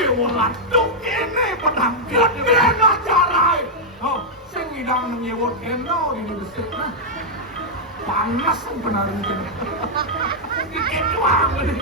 Dewa duk ini pedang gede jarai. Oh, sing ngidang nyewot keno ini besetna. Panas benar ini. Dikit doang ini.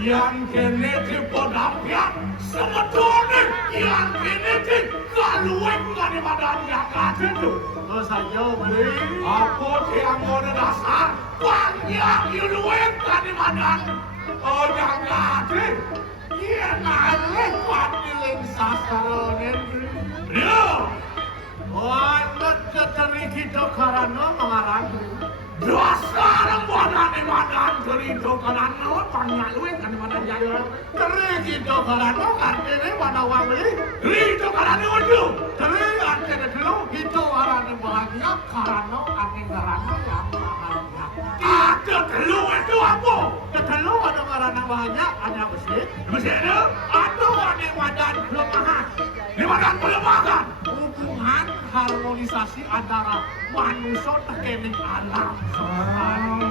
Yang kene di podapnya sebetulnya yang kene di kaluan kan di badannya kata itu. Saja beli. Apa yang mau dasar banyak iluan kan di badan. Oh yang kata iya ngalih pandiling sasaronen. Ya. Wah, terjadi kita karena mengarang. Dasar badan di badan cerita karena banyak iluan kan di badan jaya. Terjadi karena artinya pada wang beli. Cerita karena itu. Terjadi artinya dulu itu orang yang bahagia karena artinya yang bahagia. Ada telu itu apa? Ketelu ada orang yang bahagia ada mesin. Mesin itu? Ada orang yang badan pelemahan. Di badan pelemahan. Hubungan harmonisasi antara manusia tekening alam.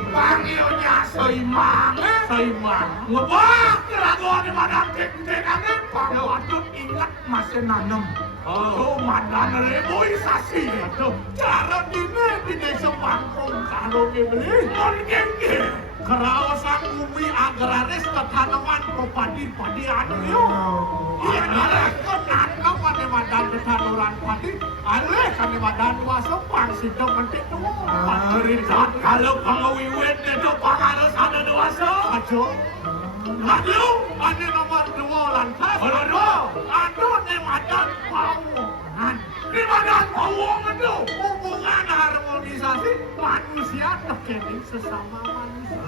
Panggilnya seimbang. Seimbang. Ngebak keraguan di badan tek-tekangnya. Patut ingat masih nanem. Oh, mana reboisasi. Aduh, cara ini di desa Bangkong kalau dibeli. Mungkin Kerawasan bumi agraris ketanaman padi anu yo. Iya, Aleh kenapa pada badan ketanuran padi? Aleh kan badan wasok pangsido mentik tuh. Rikat kalau pengawiwet itu pangalos ada doasa. Aduh, Aduh, ada nomor 2 lantas. Aduh, di badan pawongan. di badan pawong itu. Hubungan harmonisasi manusia tekening sesama manusia.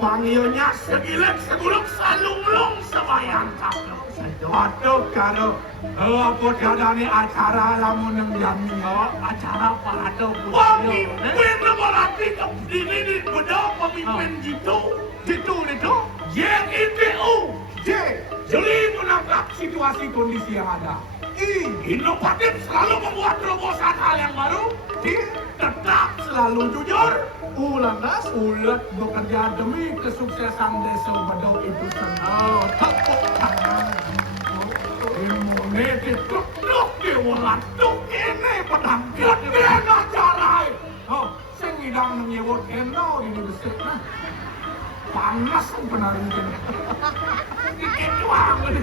Panggilnya segilek segulung salunglung sebayang kamu. Aduh, karo apa tiadane acara lamun nang yami. Acara parade Pemimpin berarti ini di bedah pemimpin gitu. Gitu itu. YITU. J. Jeli menangkap situasi kondisi yang ada. I. Inovatif selalu membuat terobosan hal yang baru. I. Tetap selalu jujur. Lantas Ulet bekerja demi kesuksesan desa Bedok itu sendiri. tepuk tangan. Ilmune dituk-tuk diwalatuk ini pedang gede ajarai. Oh, sing ngidang nang nyewot keno ini besek nah. Panas penari ini. Iki doang ini.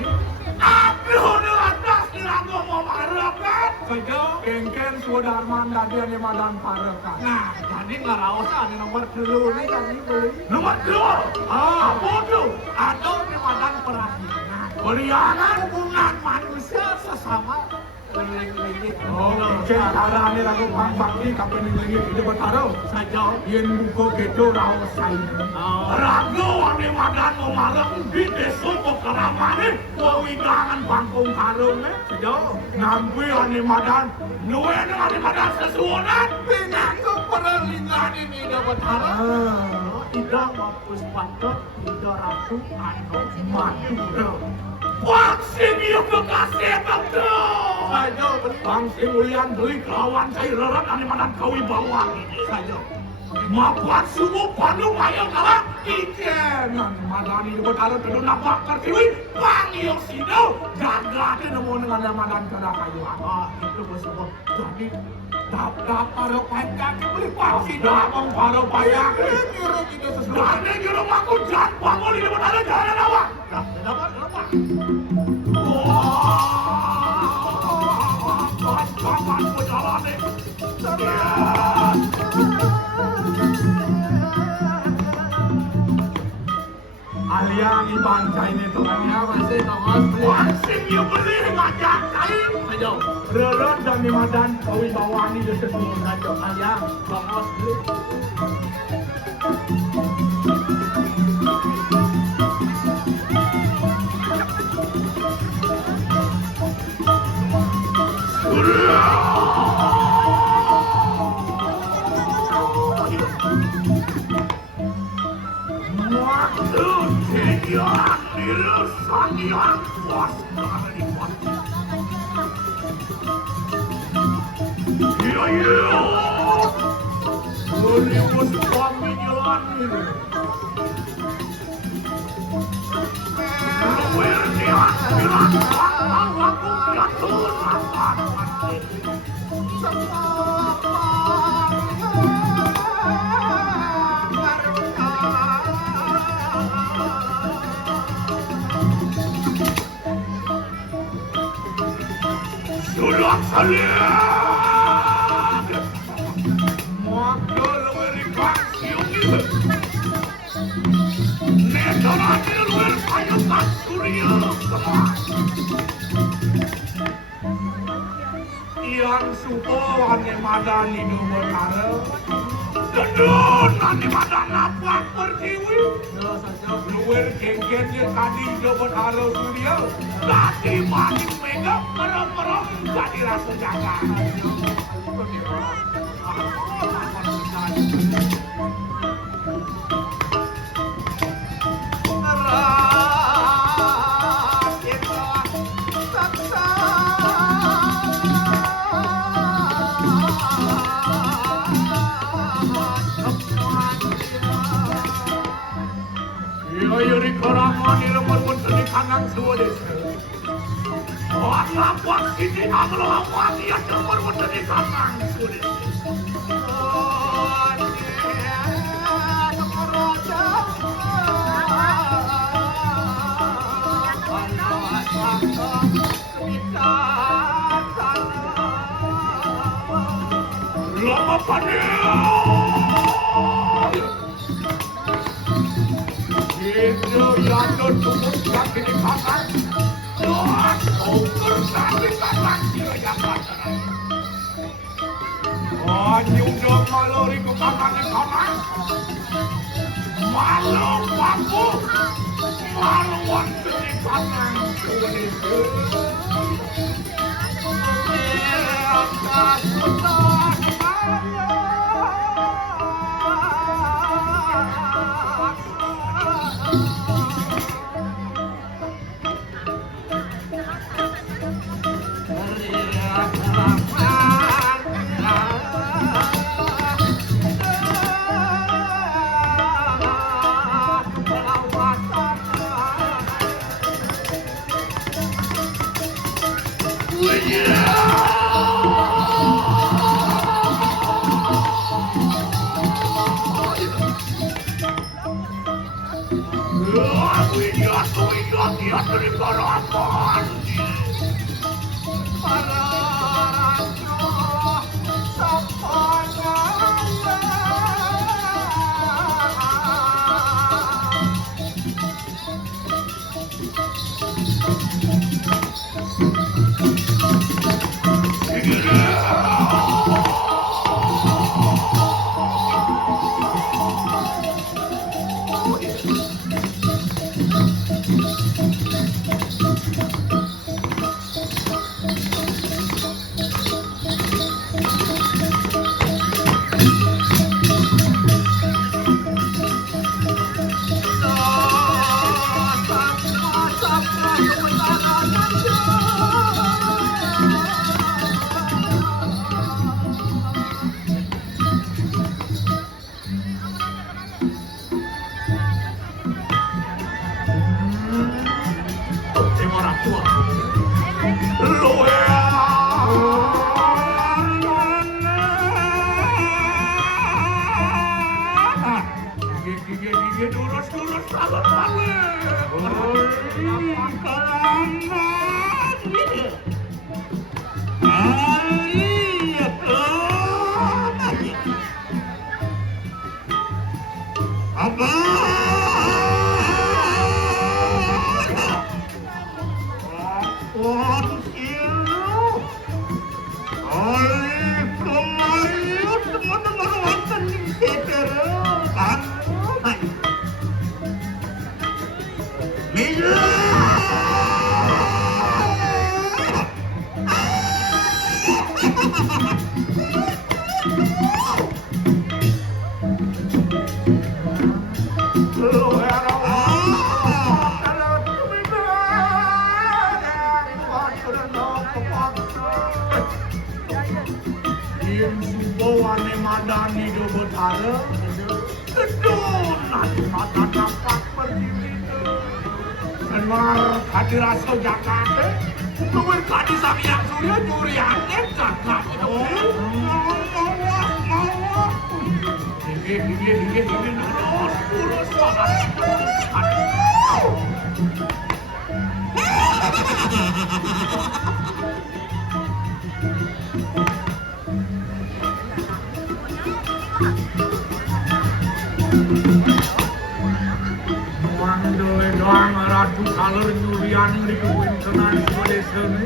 Aduh, lantas diranggo mau marah kan? Saja, kengken sudarman dadian yang madan parah kan. Nah, jadi ngaraosan di nomor 2 ini kan beli. Nomor 2. Apa tuh? Atau di badan perahian. Beriangan Hubungan manusia sesama Oh, cek cara ni lagu pang bakti kapan lagi hidup bertaruh. Saja. Yen buko kedo rawa say. Ragu ane madan mau marah di desa keramane. Kau ikangan bangkong karung saja. Nampi ane madan, nuwe ane madan sesuatu. Pinang ko perlingan ini dapat harap. Tidak mampus pantat, tidak ratu, anu Madura. Vaksin yuk kekasih betul. saja Bangsi ulian beli kelawan cairan ane madan kawi bawang ini. saja. Mabuat subuh panu mayang kalah ijen ane madan ini bertaruh kedua nampak tertiwi. Panggil sino jaga ke nemu dengan madan kada kayuan. Itu bersama. Jadi Dap paro panjang beli vaksin damang paro payang. kira kita sesuatu. Gane jero aku jan bangun ini bertaruh jalan awak. Dapat apa? Kapan berjalan nih? Aliang iban ini tuh Ya masih tongos beli. Wansing yang beli ngajak kain. Saja. Relat dan nimadan kawi bawani di sesuatu Saja. Ayang tongos beli. Waktu senior sanian puas kali puas. Iya. Olimus pamilyan ini. Luar dia bilang aku jatuh lapan. Sudah saling. Maka lebih paksium ini. Netoranya luar payutan surya semua. Yang supo ane madani nu berkara. Gedun ane madan napak pertiwi. Luar genggetnya tadi do berkara surya. Tadi maning mega merem-merem jadi rasa jaga. Yuri korangan ni lemur di kanan semua desa. Apa sini amlo apa dia lemur di kanan semua desa. Lama panen. Itu yang tertutup kaki di kanan. Doa ukur kaki kanan sila yang pacaran. Oh, nyudah malori ke kanan di kanan. Malu paku. Maluan di kanan. Idiot dari karapan. Terima orang tua. Lu ya. Gigi lurus sabar Bawane madani do betara kedon mata nampak berdiri Senwar hadirasa Jakarta Nuwir kadi samyak surya nyuriane Jakarta Gigi lurus doang ratu kalor nyurian di kebun tenan desa ni.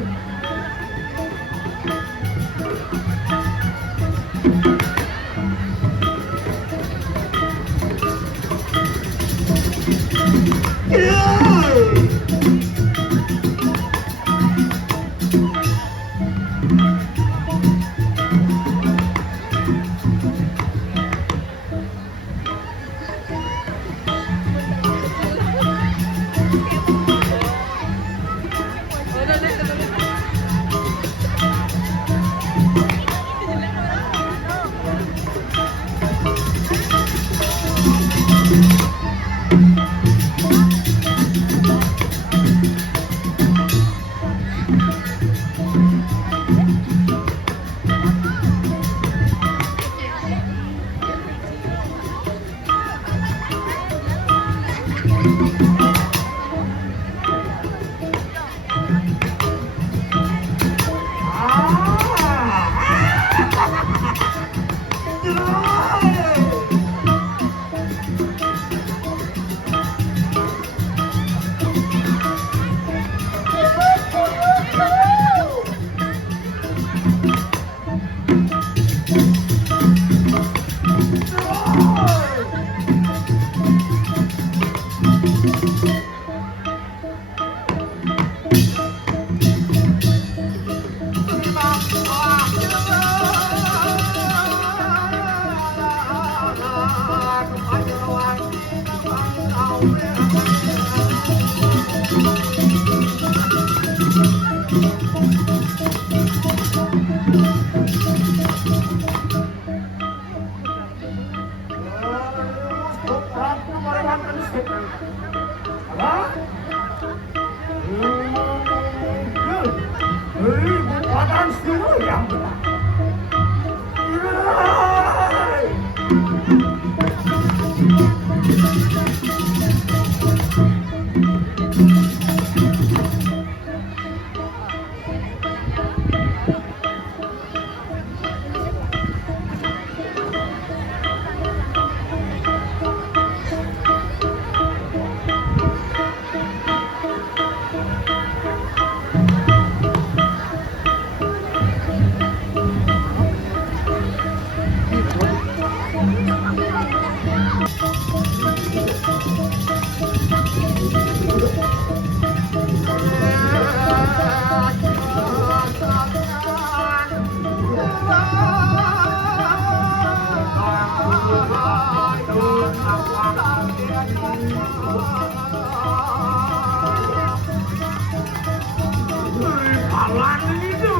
Palan itu,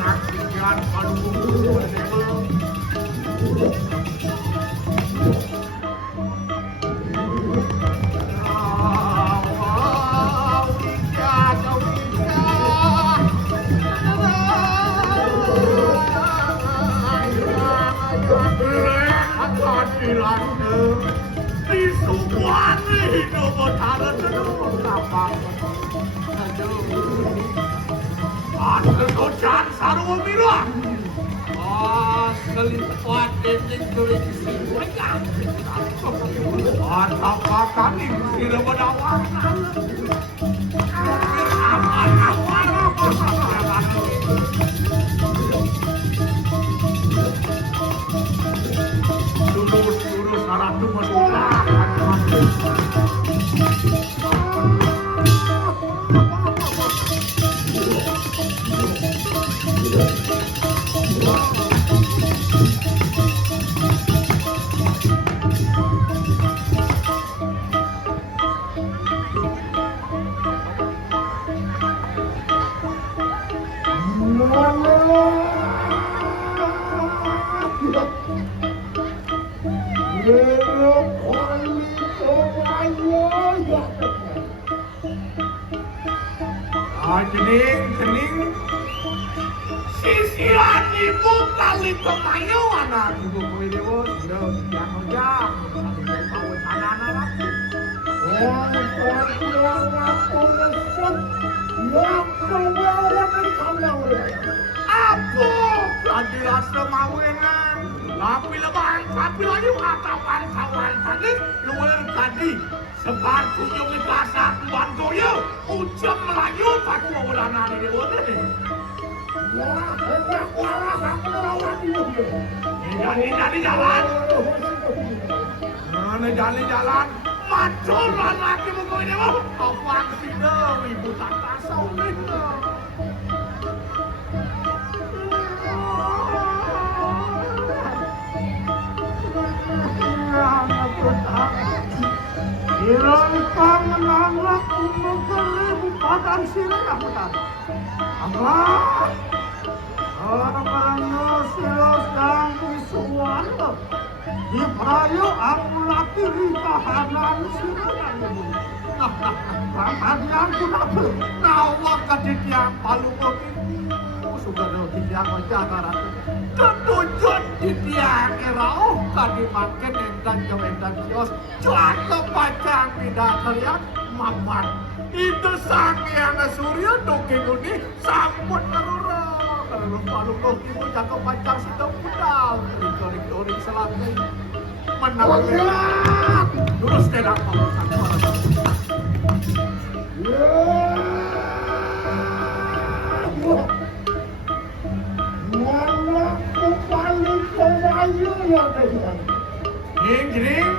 nak jalan palu. Pilanda di Suwani hidup bertahan terus apa? Aduh, ada kocan sarwa bilang. Selipat dinding tulis mereka. Apa kami tidak berdawang? Dulu saratu manulah. Jening sisian ibu kali kemayu anak ibu kowe dewa sudah yang ojang tapi tahu anak-anak yang aku lagi rasa mawenan tapi lebaran tapi lagi atapan kawan tadi luar tadi sebar kunjungi kasar bantu ya ucap Melayu tak mau ulana di dewa ni jadi jalan jalan macul lagi buku ini apaan sih ibu tak tasau ni Irangkan menanak umur kelibutan sirah benar. Allah, orang-orangnya silos dan visual. Di prayo aku laki rikahanan sirah. Kalian kenapa? Nawa kejadian palu kopi. Sudah ada kejadian menjaga Ketujuan di tiang erau kadi makan endan kios cuan kepacang tidak terlihat maman itu sang yang surya doking ini sambut terura kalau palu ibu jaga pacang situ budal kering selagi menang terus tidak pamusan Jering,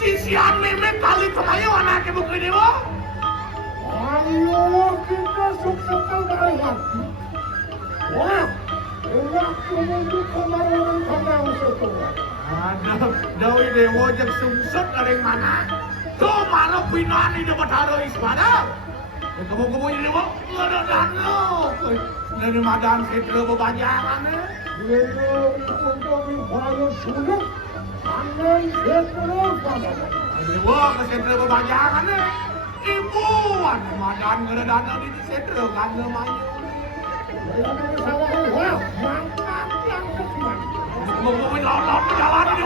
sisian memek kali kemayu anak ibu ke dewa. Ayo kita sukses kalian. Wah, enak menuju kemarin kandang setua. Dawi dewa yang sungsut dari mana? Tuh malu pinani dapat harus mana? Kamu ini dewa nggak ada dana. Dari madan setra bebanyakan. Untuk mimpaya sulit. Angan setra pada. Dewa ke setra bebanyakan. Ibu, madan nggak ada dana di setra kan mayu. Mantap yang kesian. Mau lawan jalan ini,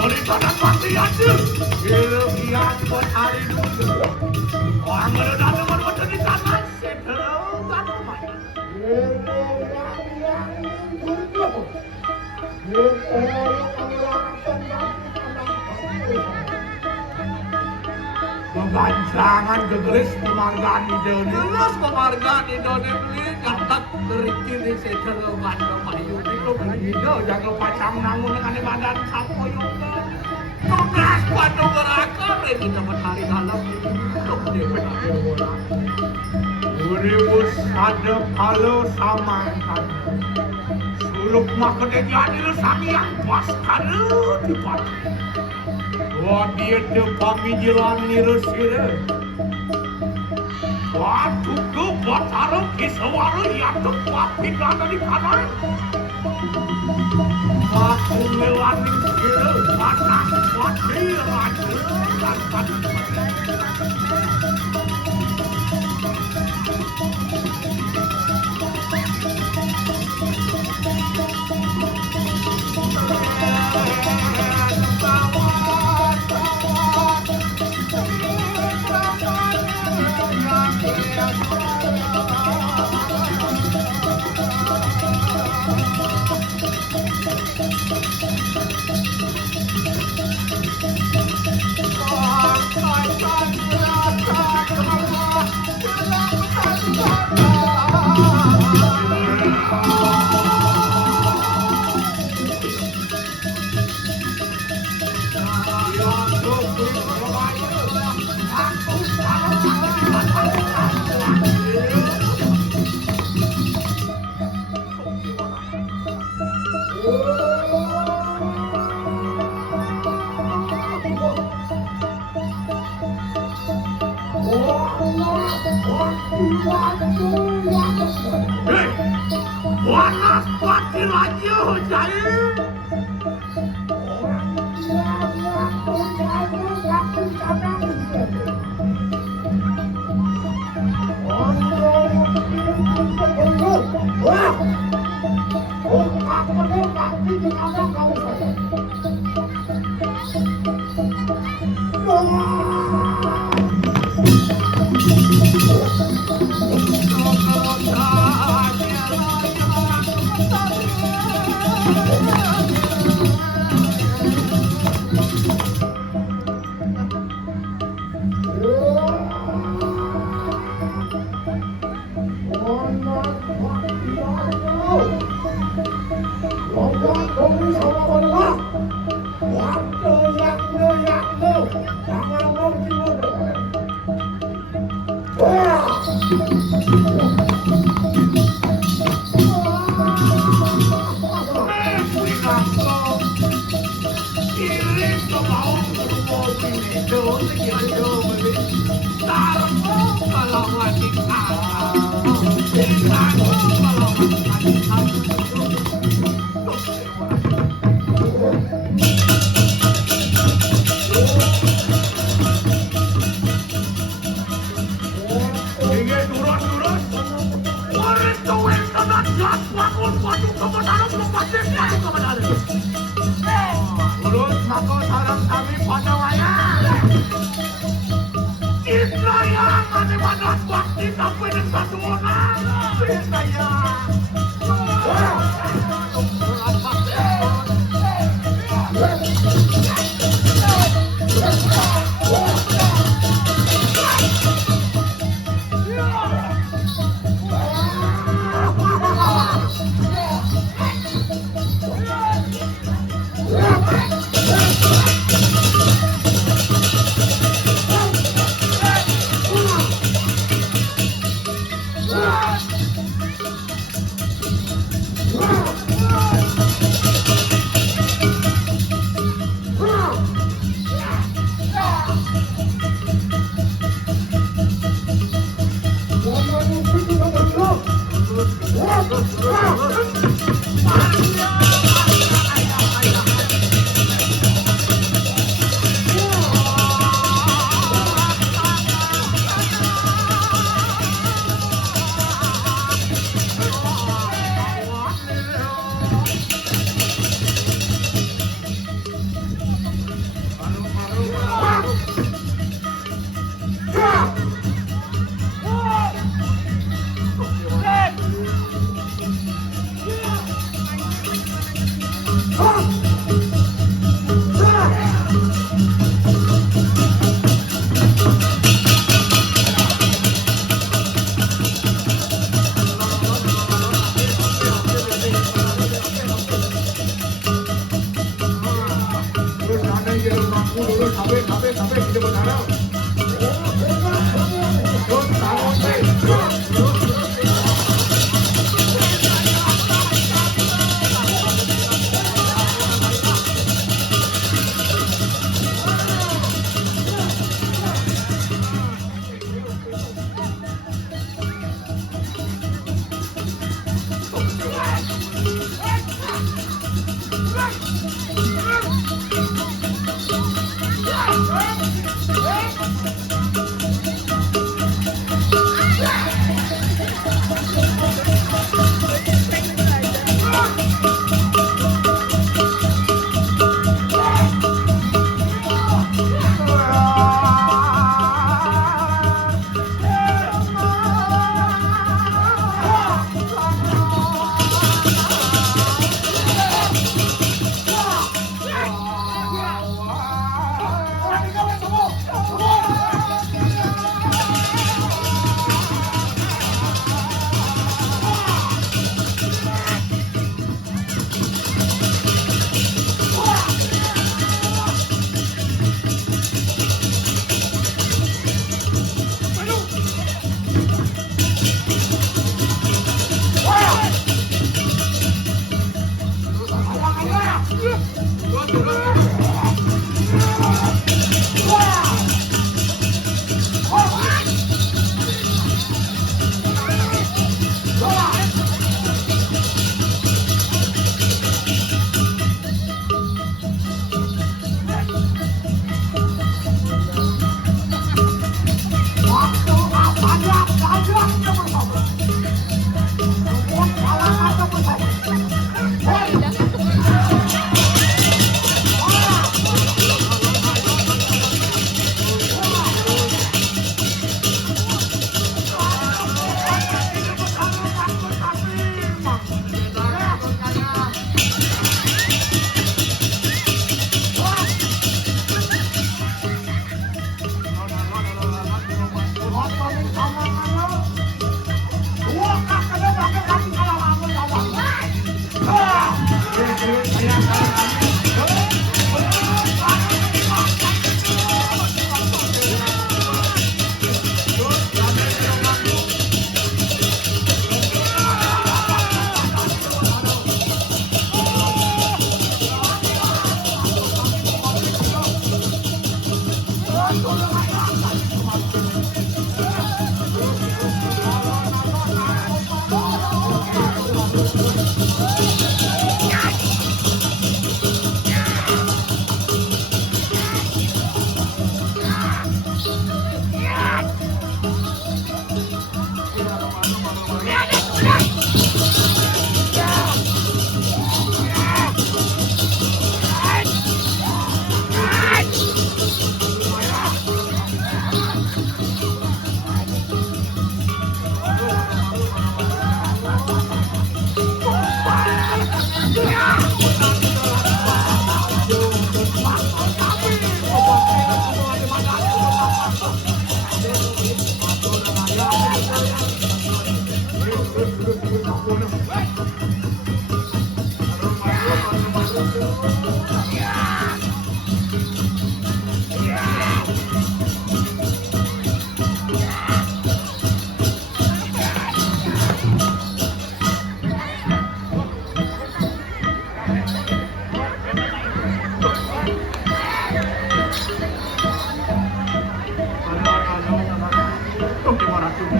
dari tanah pasti ada kelebihan buat hari dulu orang ada buat di tanah setelah kan lumayan Keganjangan gegelis penghargaan idone. Terus penghargaan idone beli nyatak berikir di setelah bandung mayu itu begitu jaga pacang nangun dengan badan sapo yoga. Tugas bandung berakar ini dapat hari dalam untuk dia benar bola. Uribus ada kalau sama kan. Tuluk mah gede jadi lu yang pas kadu di pas. Wah dia tu pamijilan ni resire. Wah tuku bataru kiswaru yang tu papi nada di kanan. Wah kumelan ni resire panas pasti raja dan panas. Panas pati lagi jaya. Terus maka sarang kami pada wayang Israel ada pada bakti sampai di satu orang Israel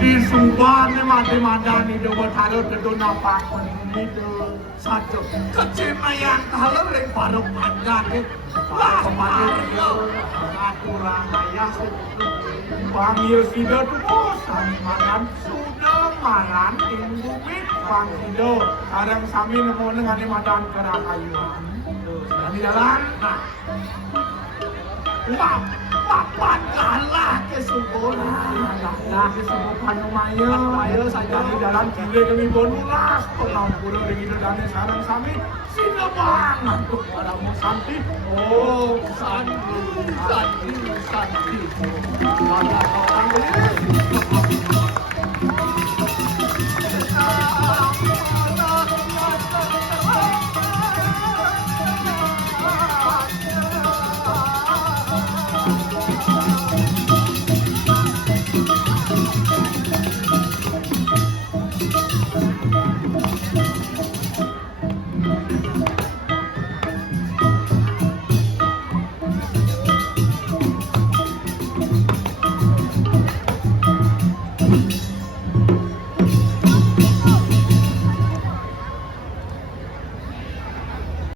Disubahnya mati-madani dewa taruh dedo napak itu satu kecil yang taruh ring parok panjang lah kurang ayah panggil sida tuh sami manan sudah maran bumi panggil kadang sami nemu dengan madan kerakayuan di jalan nah wah papan kalah kesuburan nah kesuburan lumayan saja di jalan kiri demi bonulas pengampun dengan dana sarang sami sini banget tuh pada mau santi oh santi mana orang beli